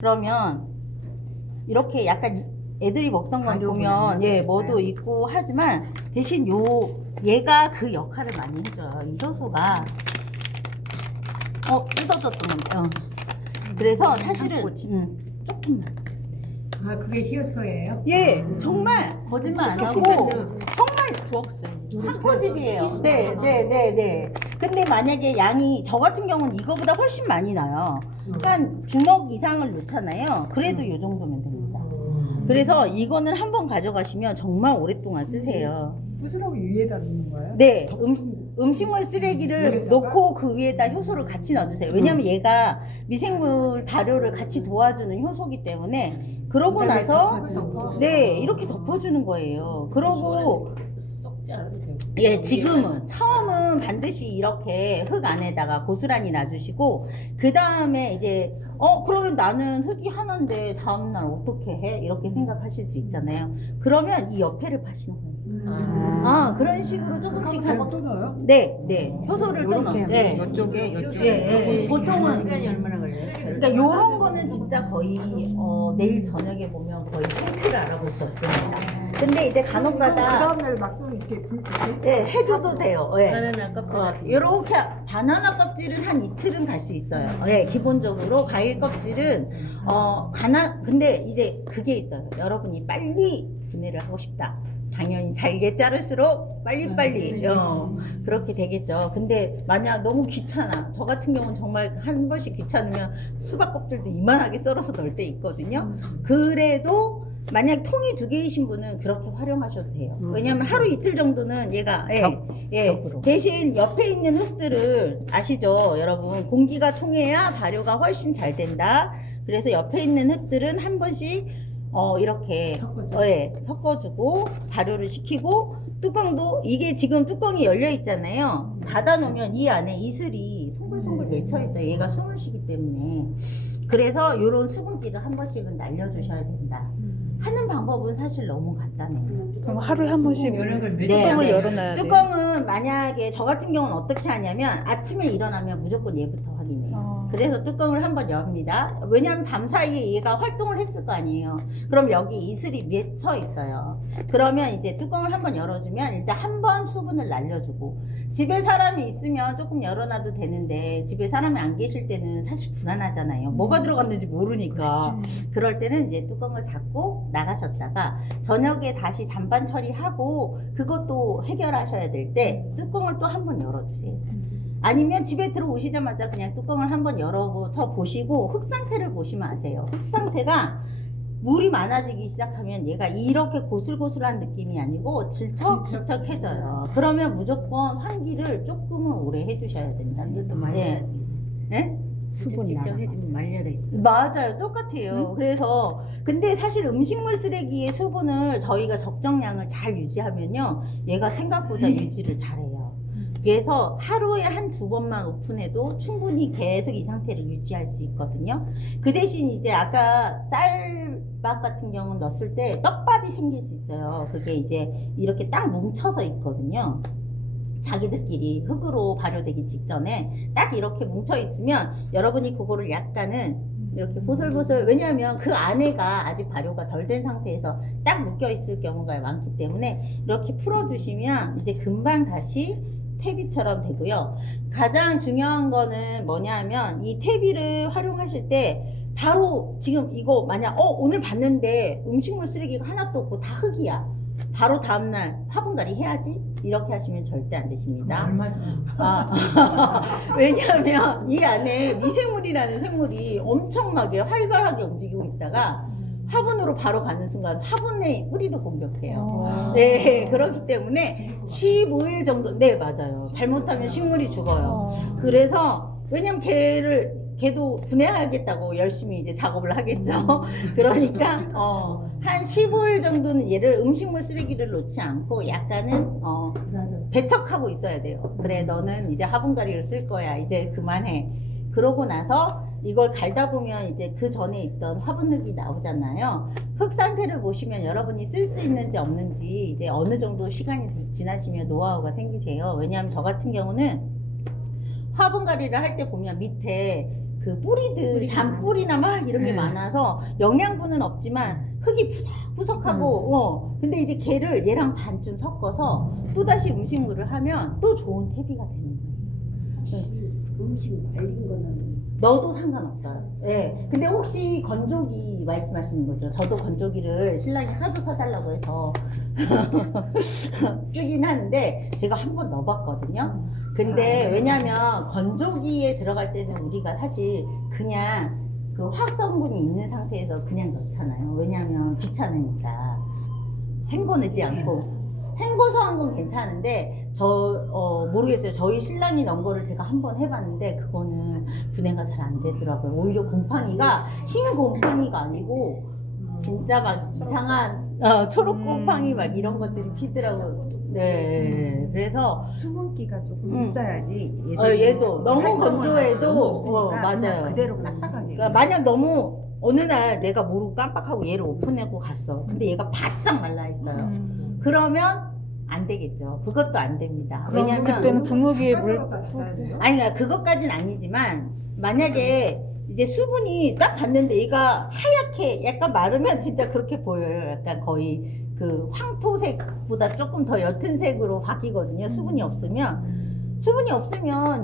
그러면 이렇게 약간 애들이 먹던 건 가려고 보면 하면 예 될까요? 뭐도 있고 하지만 대신 얘가 그 역할을 많이 해줘요. 이 효소가 뜯어졌던 건데 그래서 사실은 조금만 아, 그게 히어소예요? 예 정말 거짓말 안 하고 정말 부엌살. 한 포집이에요. 네. 근데 만약에 양이 저 같은 경우는 이거보다 훨씬 많이 나요. 한 주먹 이상을 넣잖아요. 그래도 이 정도면 됩니다. 그래서 이거는 한번 가져가시면 정말 오랫동안 쓰세요. 부스러기 위에다 넣는 거예요? 네, 음식물 쓰레기를 위에다가? 놓고 그 위에다 효소를 같이 넣어주세요. 왜냐면 얘가 미생물 발효를 같이 도와주는 효소기 때문에 그러고 나서 네 이렇게 덮어주는 거예요. 그러고 썩지 않아도 되고. 예, 지금은 처음은 반드시 이렇게 흙 안에다가 고스란히 놔주시고 그 다음에 이제 그러면 나는 흙이 하나인데 다음날 어떻게 해? 이렇게 생각하실 수 있잖아요. 그러면 이 옆에를 파시는 거예요. 그런 식으로 조금씩 저거 또 넣어요? 네, 효소를 또 넣어요. 네. 이쪽에 예. 보통은 시간이 얼마나 걸려요? 그러니까 요런 거는 진짜 거의 내일 저녁에 보면 거의 생체를 알아볼 수 없습니다. 근데 이제 그 간혹가다 다음날 막 이렇게 예, 해줘도 돼요. 예. 바나나 껍질. 이렇게 바나나 껍질은 한 이틀은 갈 수 있어요. 예, 기본적으로 과일 껍질은 근데 이제 그게 있어요. 여러분이 빨리 분해를 하고 싶다. 당연히 잘게 자를수록 빨리빨리 그렇게 되겠죠. 근데 만약 너무 귀찮아. 저 같은 경우는 정말 한 번씩 귀찮으면 수박 껍질도 이만하게 썰어서 넣을 때 있거든요. 그래도 만약 통이 2개이신 분은 그렇게 활용하셔도 돼요. 왜냐면 하루 이틀 정도는 얘가 벽으로. 대신 옆에 있는 흙들을 아시죠? 여러분 공기가 통해야 발효가 훨씬 잘 된다. 그래서 옆에 있는 흙들은 한 번씩 이렇게 섞어주고 발효를 시키고 뚜껑도 이게 지금 뚜껑이 열려 있잖아요. 닫아 놓으면 이 안에 이슬이 송글송글 맺혀 있어요. 얘가 숨을 쉬기 때문에. 그래서 이런 수분기를 한 번씩은 날려주셔야 된다. 하는 방법은 사실 너무 간단해요. 그럼 하루에 한 번씩 이런 걸 뚜껑을 열어놔야 돼요? 뚜껑은 만약에 저 같은 경우는 어떻게 하냐면 아침에 일어나면 무조건 얘부터 확인해요. 그래서 뚜껑을 한번 엽니다. 왜냐하면 밤사이에 얘가 활동을 했을 거 아니에요. 그럼 여기 이슬이 맺혀 있어요. 그러면 이제 뚜껑을 한번 열어주면 일단 한 번 수분을 날려주고 집에 사람이 있으면 조금 열어놔도 되는데 집에 사람이 안 계실 때는 사실 불안하잖아요. 뭐가 들어갔는지 모르니까. 그럴 때는 이제 뚜껑을 닫고 나가셨다가 저녁에 다시 잔반 처리하고 그것도 해결하셔야 될 때 뚜껑을 또 한 번 열어주세요. 아니면 집에 들어오시자마자 그냥 뚜껑을 한번 열어서 보시고 흙 상태를 보시면 아세요. 흙 상태가 물이 많아지기 시작하면 얘가 이렇게 고슬고슬한 느낌이 아니고 질척질척해져요. 그러면 무조건 환기를 조금은 오래 해주셔야 된다. 이것도 말려야 돼. 네? 수분 직접 나가. 해주면 말려야 돼. 맞아요. 똑같아요. 그래서 근데 사실 음식물 쓰레기의 수분을 저희가 적정량을 잘 유지하면요. 얘가 생각보다 유지를 잘해요. 그래서 하루에 한 2번만 오픈해도 충분히 계속 이 상태를 유지할 수 있거든요. 그 대신 이제 아까 쌀밥 같은 경우는 넣었을 때 떡밥이 생길 수 있어요. 그게 이제 이렇게 딱 뭉쳐서 있거든요. 자기들끼리 흙으로 발효되기 직전에 딱 이렇게 뭉쳐 있으면 여러분이 그거를 약간은 이렇게 보슬보슬 왜냐하면 그 안에가 아직 발효가 덜 된 상태에서 딱 묶여 있을 경우가 많기 때문에 이렇게 풀어주시면 이제 금방 다시 퇴비처럼 되고요. 가장 중요한 거는 뭐냐 하면 이 퇴비를 활용하실 때 바로 지금 이거 만약 오늘 봤는데 음식물 쓰레기가 하나도 없고 다 흙이야. 바로 다음날 화분갈이 해야지 이렇게 하시면 절대 안 되십니다. 얼마 전 왜냐하면 이 안에 미생물이라는 생물이 엄청나게 활발하게 움직이고 있다가 화분으로 바로 가는 순간 화분의 뿌리도 공격해요. 네, 그렇기 때문에 15일 정도, 네, 맞아요. 잘못하면 식물이 죽어요. 그래서, 왜냐면 걔도 분해하겠다고 열심히 이제 작업을 하겠죠. 그러니까, 한 15일 정도는 얘를 음식물 쓰레기를 놓지 않고 약간은, 배척하고 있어야 돼요. 그래, 너는 이제 화분갈이를 쓸 거야. 이제 그만해. 그러고 나서 이걸 갈다 보면 이제 그 전에 있던 화분흙이 나오잖아요. 흙 상태를 보시면 여러분이 쓸 수 있는지 없는지 이제 어느 정도 시간이 지나시면 노하우가 생기세요. 왜냐하면 저 같은 경우는 화분갈이를 할 때 보면 밑에 그 뿌리들 잔뿌리나 막 이런 게 네. 많아서 영양분은 없지만 흙이 푸석푸석하고 근데 이제 걔를 얘랑 반쯤 섞어서 또다시 음식물을 하면 또 좋은 퇴비가 되는 거예요. 음식 말린 거는 넣어도 상관없어요. 예. 근데 혹시 건조기 말씀하시는 거죠? 저도 건조기를 신랑이 하도 사달라고 해서 쓰긴 하는데 제가 한 번 넣어봤거든요. 근데 왜냐면 건조기에 들어갈 때는 우리가 사실 그냥 그 화학성분이 있는 상태에서 그냥 넣잖아요. 왜냐면 귀찮으니까. 헹궈 넣지 않고. 헹궈서 한 건 괜찮은데 모르겠어요. 저희 신랑이 넣은 거를 제가 한번 해봤는데 그거는 분해가 잘 안 되더라고요. 오히려 곰팡이가 흰 곰팡이가 아니고 진짜 막 이상한 초록 곰팡이 막 이런 것들이 피더라고요. 네. 그래서 수분기가 조금 음. 있어야지 얘도 너무 건조해도 너무 없으니까 맞아요. 그냥 그대로 딱딱하게. 그러니까 만약 너무 어느 날 내가 모르고 깜빡하고 얘를 오픈하고 갔어. 근데 얘가 바짝 말라 있어요. 그러면 안 되겠죠. 그것도 안 됩니다. 왜냐면 그때는 분무기에 물 아니 그러니까 그것까진 아니지만 만약에 이제 수분이 딱 봤는데 얘가 하얗게 약간 마르면 진짜 그렇게 보여요. 약간 거의 그 황토색보다 조금 더 옅은 색으로 바뀌거든요. 수분이 없으면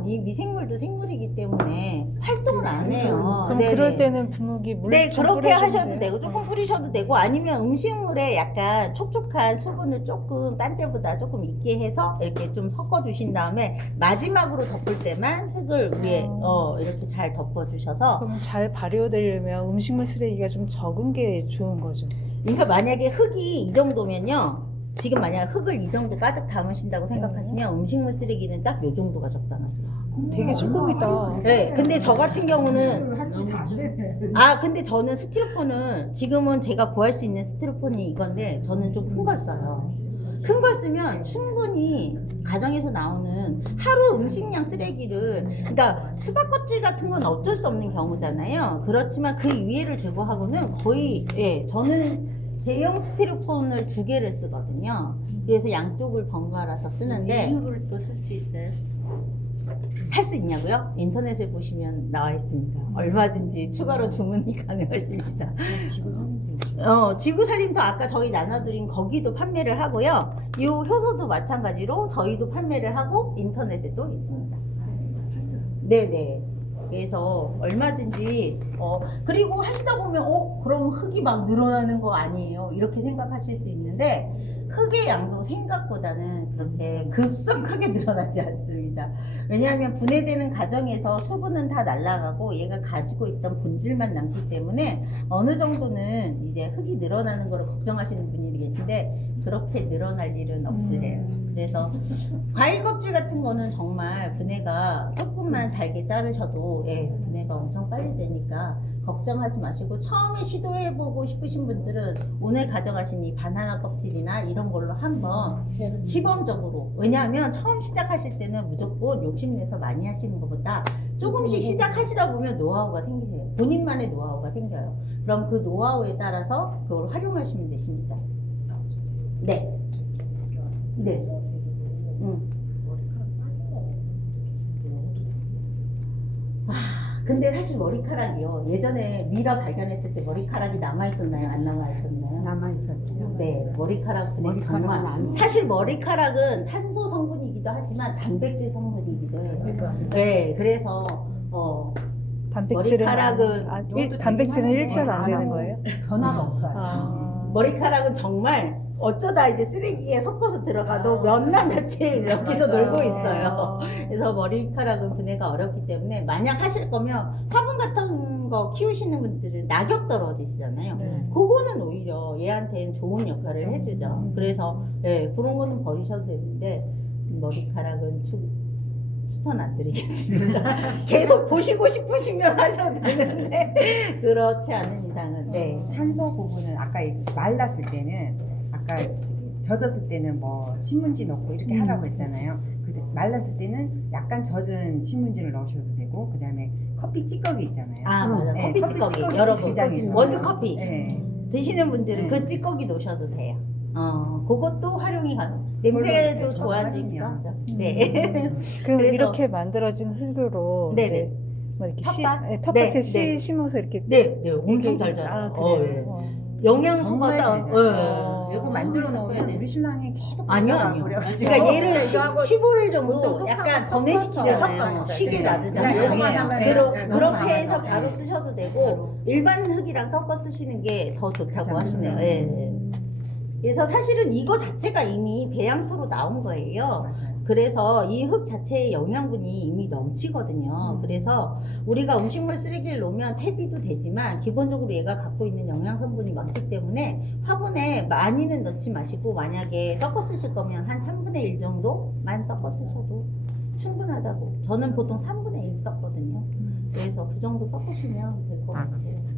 이 미생물도 생물이기 때문에 활동을 안 해요. 그럼 네네. 그럴 때는 분무기 물 네, 좀 그렇게 뿌려주면 하셔도 돼요. 되고 조금 뿌리셔도 되고 아니면 음식물에 약간 촉촉한 수분을 조금 딴 때보다 조금 있게 해서 이렇게 좀 섞어 주신 다음에 마지막으로 덮을 때만 흙을 위에 이렇게 잘 덮어 주셔서 그럼 잘 발효되려면 음식물 쓰레기가 좀 적은 게 좋은 거죠. 그러니까 만약에 흙이 이 정도면요. 지금 만약 흙을 이 정도 가득 담으신다고 생각하시면 음식물 쓰레기는 딱 이 정도가 적당하세요. 되게 조금이다. 네, 근데 저 같은 경우는 안 되네. 근데 저는 스티로폼을 지금은 제가 구할 수 있는 스티로폼이 이건데 저는 좀 큰 걸 써요. 큰 걸 쓰면 충분히 가정에서 나오는 하루 음식량 쓰레기를 그러니까 수박 껍질 같은 건 어쩔 수 없는 경우잖아요. 그렇지만 그 위에를 제거하고는 거의 저는 대형 스티로폼을 2개를 쓰거든요. 그래서 양쪽을 번갈아서 쓰는데 이유를 또 살 수 있어요. 살 수 있냐고요? 인터넷에 보시면 나와 있습니다. 얼마든지 추가로 주문이 가능하십니다. 지구살림터 아까 저희 나눠드린 거기도 판매를 하고요. 이 효소도 마찬가지로 저희도 판매를 하고 인터넷에도 있습니다. 네네. 그래서 얼마든지 그리고 하시다 보면 그럼 흙이 막 늘어나는 거 아니에요? 이렇게 생각하실 수 있는데 흙의 양도 생각보다는 그렇게 급속하게 늘어나지 않습니다. 왜냐하면 분해되는 과정에서 수분은 다 날아가고 얘가 가지고 있던 본질만 남기 때문에 어느 정도는 이제 흙이 늘어나는 거를 걱정하시는 분이 계신데 그렇게 늘어날 일은 없으세요. 그래서 과일 껍질 같은 거는 정말 분해가 조금만 잘게 자르셔도 분해가 엄청 빨리 되니까 걱정하지 마시고 처음에 시도해보고 싶으신 분들은 오늘 가져가신 이 바나나 껍질이나 이런 걸로 한번 시범적으로 왜냐하면 처음 시작하실 때는 무조건 욕심내서 많이 하시는 것보다 조금씩 시작하시다 보면 노하우가 생기세요. 본인만의 노하우가 생겨요. 그럼 그 노하우에 따라서 그걸 활용하시면 되십니다. 네. 네. 근데 사실 머리카락이요. 예전에 미라 발견했을 때 머리카락이 남아있었나요? 안 남아있었나요? 남아있었죠. 네, 머리카락 분해 머리카락은 정말 안 사실 머리카락은 탄소 성분이기도 하지만 단백질 성분이기도 해요. 네, 그래서 단백질은 머리카락은 단백질은 일절 안 되는 거예요? 변화가 없어요. 머리카락은 정말 어쩌다 이제 쓰레기에 섞어서 들어가도 몇 날 며칠 여기서 놀고 있어요. 그래서 머리카락은 분해가 어렵기 때문에 만약 하실 거면 화분 같은 거 키우시는 분들은 낙엽 떨어지시잖아요. 네. 그거는 오히려 얘한테는 좋은 역할을 해주죠. 그래서 그런 거는 버리셔도 되는데 머리카락은 추천 안 드리겠습니다. 계속 보시고 싶으시면 하셔도 되는데 그렇지 않은 이상은 탄소 부분은 아까 말랐을 때는 아까 젖었을 때는 뭐 신문지 넣고 이렇게 하라고 했잖아요. 근데 말랐을 때는 약간 젖은 신문지를 넣으셔도 되고 그다음에 커피 찌꺼기 있잖아요. 맞아. 네, 커피 찌꺼기 여러분 굉장히 좋아요. 원두 커피 네. 드시는 분들은 네. 그 찌꺼기 놓으셔도 돼요. 그것도 활용이 가능. 그걸로 냄새도 이렇게 좋아지니까. 하시면. 네. 그럼 그래서- 이렇게 만들어진 흙으로 네네. 이제 뭐 이렇게 텃밭? 네, 텃밭에 네, 씨 네. 심어서 이렇게 네, 네, 엄청 잘 이렇게- 자라요. 그래요? 예. 어. 영양소가 정말 딱, 잘 예. 자라요. 이거 만들어 섞어야 놓으면 돼. 우리 신랑이 계속 아니요, 가져가 아니요. 버려가지고. 그러니까 얘를 이거하고 15일 정도 보통 약간 섞어서 건해시키잖아요. 섞어서 시계 그래요. 놔두잖아요. 그냥 아니에요. 하면 네. 돼요. 그렇게 너무 해서 많아서. 바로 네. 쓰셔도 되고 일반 흙이랑 섞어 쓰시는 게 더 좋다고 가장 하시네요. 좋죠. 예, 예. 그래서 사실은 이거 자체가 이미 배양토로 나온 거예요. 맞아요. 그래서 이 흙 자체의 영양분이 이미 넘치거든요. 그래서 우리가 음식물 쓰레기를 놓으면 퇴비도 되지만 기본적으로 얘가 갖고 있는 영양 성분이 많기 때문에 화분에 많이는 넣지 마시고 만약에 섞어 쓰실 거면 한 3분의 1 정도만 섞어 쓰셔도 충분하다고. 저는 보통 3분의 1 썼거든요. 그래서 그 정도 섞으시면 될 것 같아요.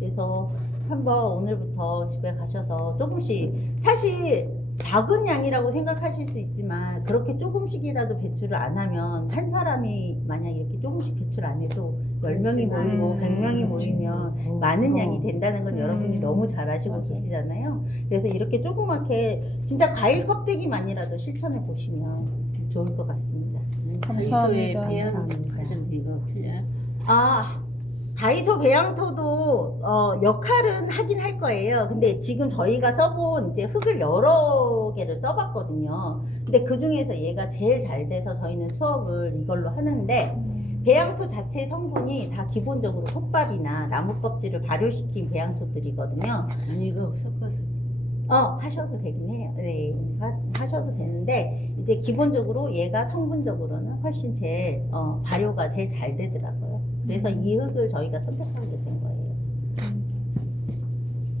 그래서 한번 오늘부터 집에 가셔서 조금씩, 사실 작은 양이라고 생각하실 수 있지만 그렇게 조금씩이라도 배출을 안 하면 한 사람이 만약 이렇게 조금씩 배출 안 해도 10명이 모이고 100명이 모이면 많은 양이 된다는 건 여러분이 너무 잘 아시고 계시잖아요. 그래서 이렇게 조그맣게 진짜 과일 껍데기만이라도 실천해 보시면 좋을 것 같습니다. 다이소에 감사합니다. 배양 감사합니다. 가전 이거 틀려요? 아, 다이소 배양토도 역할은 하긴 할 거예요. 근데 지금 저희가 써본 이제 흙을 여러 개를 써봤거든요. 근데 그 중에서 얘가 제일 잘 돼서 저희는 수업을 이걸로 하는데, 배양토 자체 성분이 다 기본적으로 톱밥이나 나무 껍질을 발효시킨 배양토들이거든요. 아니 이거 섞어서 하셔도 되긴 해요. 네, 하셔도 되는데, 이제 기본적으로 얘가 성분적으로는 훨씬 제일, 발효가 제일 잘 되더라고요. 그래서 이 흙을 저희가 선택하게 된 거예요.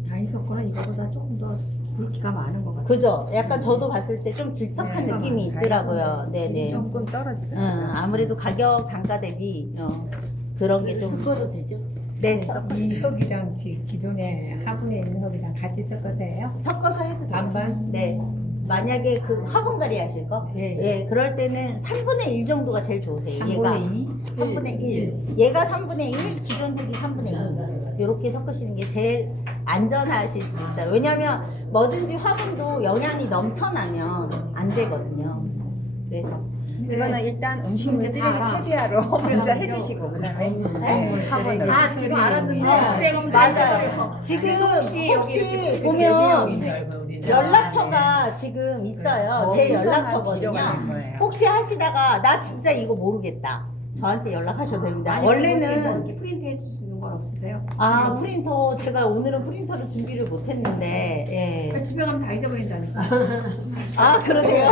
다이소 거는 이거보다 조금 더 물기가 많은 것 같아요. 그죠? 약간 저도 봤을 때 좀 질척한 네, 느낌이 있더라고요. 네네. 조금 떨어지더라고요. 아무래도 가격 단가 대비, 그런 게 좀. 섞어도 되죠? 네, 이 흙이랑 기존에 화분에 있는 흙이랑 같이 섞어서요? 섞어서 해도 돼요. 반반? 네. 만약에 그 화분갈이 하실 거? 예. 예, 그럴 때는 3분의 1 정도가 제일 좋으세요. 얘가 3분의 1. 얘가 3분의 1, 기존 흙이 3분의 2. 이렇게 섞으시는 게 제일 안전하실 수 있어요. 왜냐면 뭐든지 화분도 영양이 넘쳐나면 안 되거든요. 그래서. 이거는 일단 음식물 쓰레기 퇴비하러 먼저 해주시고 그다음에 화분으로. 아 지금 알았는데 맞아요. 지금 혹시 보면 연락처가 지금 있어요. 제 연락처거든요. 혹시 하시다가 나 진짜 이거 모르겠다. 저한테 연락하셔도 됩니다. 원래는 이렇게 프린트 해줄 수 있는 건 없으세요? 프린터 제가 오늘은 프린터를 준비를 못했는데 예. 집에 가면 다 잊어버린다니까. 그러네요.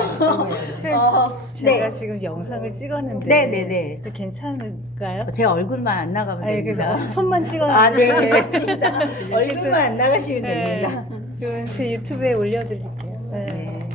제가 네. 지금 영상을 찍었는데 네네네. 괜찮을까요? 제 얼굴만 안 나가면 아니, 됩니다. 그래서 손만 찍었는데 네, 맞습니다. 얼굴만 안 나가시면 네. 됩니다. 이건 제 유튜브에 올려드릴게요. 네. 네.